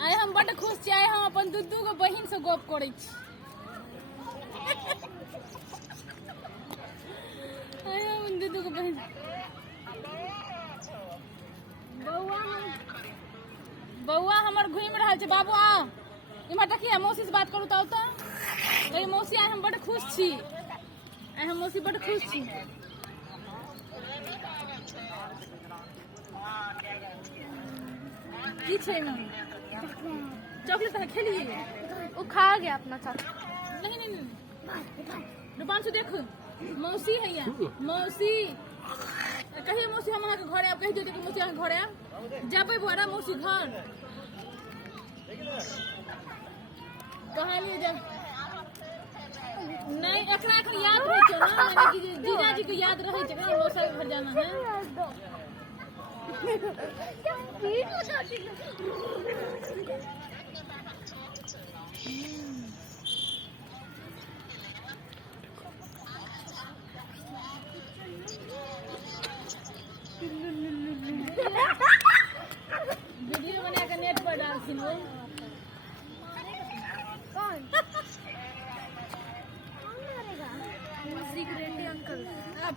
आइ हम बड़ खुश छी। आइ हम अपन दू गो बहिन से गप करै छी। आइ हम दू गो बहिन बौआ हमर घूमि रहल छै। बाबू आ इम्हर देखिए, मौसी से बात करू तो मौसी आइ हम बड़ खुश छी। आइ हम मौसी बड़ खुश छी। की छै ना चॉकलेट है खेलिए। वो खा गया अपना चॉकलेट। नहीं रूपांशु देख, मौसी है यहाँ। मौसी कहिए मौसी हम अहाँके घर आब। कहि दियौ कि मौसी अहाँके घर आब। जबै बड़ा मौसी घर कहलिए जब नहीं एकरा एखन याद रहै छै ना, यानी कि जीजाजी के याद रहै छै ना मौसा के घर जाना है। वीडियो बना के नेट पर डालथिन वो।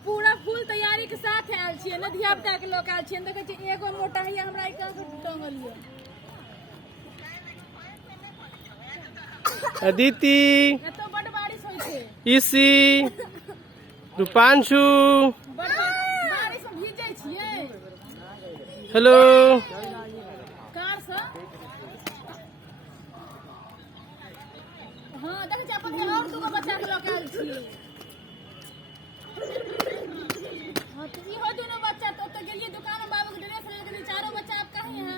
पूरा फूल तैयारी के साथ आयल छियै ना, धिया पुता के लोग आयल छियै। देखै छियै एगो मोटा है हमरा एक टंगल ये। अदिति, एतो बड़ बारिश होय छै। इसी, रूपांशु, बड़ बारिश में भीजै छियै। हेलो। कार से हां देखै छियै अपन और दूगो बच्चा के लोग आयल छियै। हाँ तो इहो दोनों बच्चा तो गेलिए दुकान में बाबू के ड्रेस लेके। चारों बच्चा आप कहीं हैं?